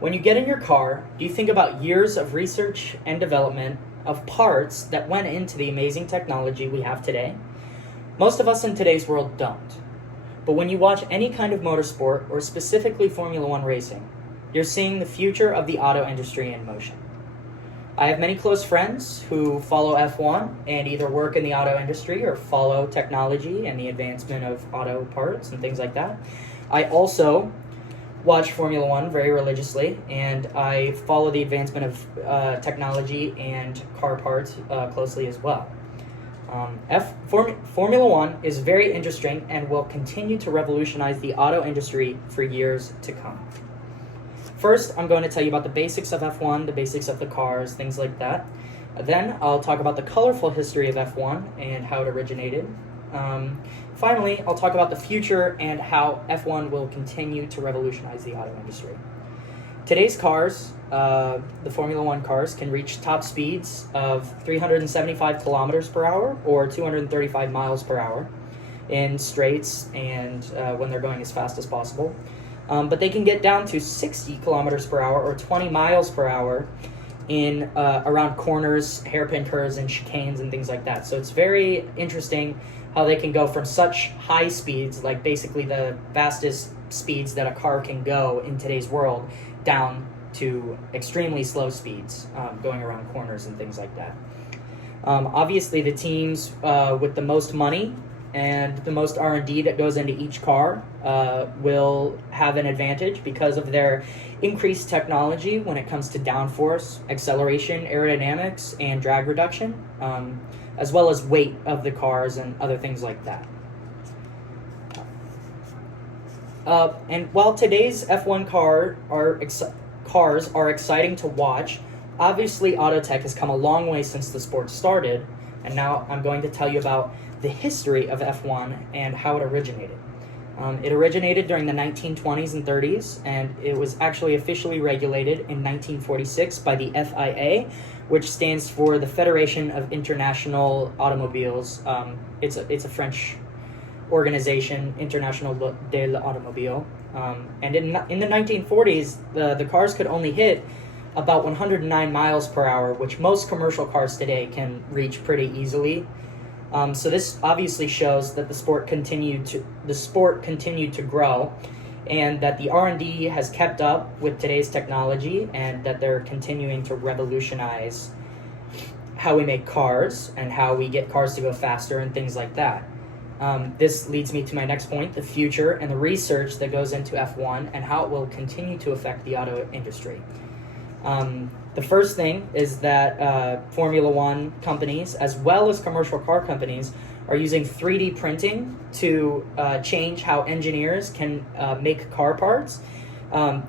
When you get in your car, do you think about years of research and development of parts that went into the amazing technology we have today? Most of us in today's world don't. But when you watch any kind of motorsport, or specifically Formula One racing, you're seeing the future of the auto industry in motion. I have many close friends who follow F1 and either work in the auto industry or follow technology and the advancement of auto parts and things like that. I also watch Formula One very religiously, and I follow the advancement of technology and car parts closely as well. Formula One is very interesting and will continue to revolutionize the auto industry for years to come. First, I'm going to tell you about the basics of F1, the basics of the cars, things like that. Then I'll talk about the colorful history of F1 and how it originated. Finally, I'll talk about the future and how F1 will continue to revolutionize the auto industry. Today's cars, the Formula One cars, can reach top speeds of 375 kilometers per hour or 235 miles per hour in straights and when they're going as fast as possible. But they can get down to 60 kilometers per hour or 20 miles per hour in around corners, hairpin curves, and chicanes and things like that. So it's very interesting how they can go from such high speeds, like basically the fastest speeds that a car can go in today's world, down to extremely slow speeds, going around corners and things like that. Obviously, the teams with the most money and the most R&D that goes into each car will have an advantage because of their increased technology when it comes to downforce, acceleration, aerodynamics, and drag reduction, as well as weight of the cars and other things like that. And while today's F1 cars are exciting to watch, obviously auto tech has come a long way since the sport started, and now I'm going to tell you about the history of F1 and how it originated. It originated during the 1920s and 30s, and it was actually officially regulated in 1946 by the FIA, which stands for the Federation of International Automobiles. It's a French organization, International de l'Automobile. And in the 1940s, the cars could only hit about 109 miles per hour, which most commercial cars today can reach pretty easily. So this obviously shows that the sport continued to grow, and that the R&D has kept up with today's technology, and that they're continuing to revolutionize how we make cars and how we get cars to go faster and things like that. This leads me to my next point, the future and the research that goes into F1 and how it will continue to affect the auto industry. The first thing is that Formula One companies, as well as commercial car companies, are using 3D printing to change how engineers can make car parts.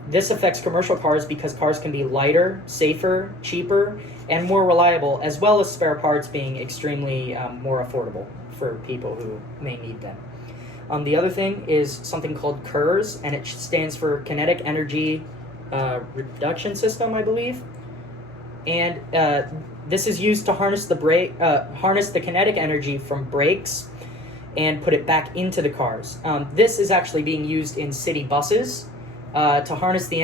This affects commercial cars because cars can be lighter, safer, cheaper, and more reliable, as well as spare parts being extremely more affordable for people who may need them. The other thing is something called KERS, and it stands for Kinetic Energy Reduction System, I believe. And this is used to harness the kinetic energy from brakes and put it back into the cars. This is actually being used in city buses to harness the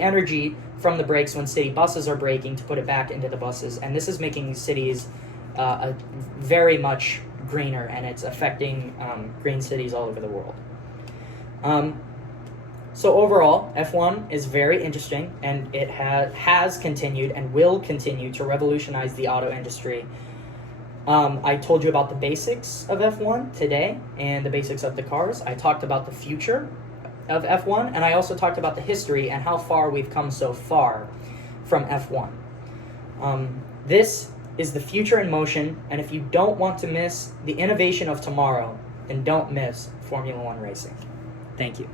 energy from the brakes when city buses are braking to put it back into the buses. And this is making cities very much greener, and it's affecting green cities all over the world. So overall, F1 is very interesting, and it has continued and will continue to revolutionize the auto industry. I told you about the basics of F1 today and the basics of the cars. I talked about the future of F1, and I also talked about the history and how far we've come so far from F1. This is the future in motion, and if you don't want to miss the innovation of tomorrow, then don't miss Formula One racing. Thank you.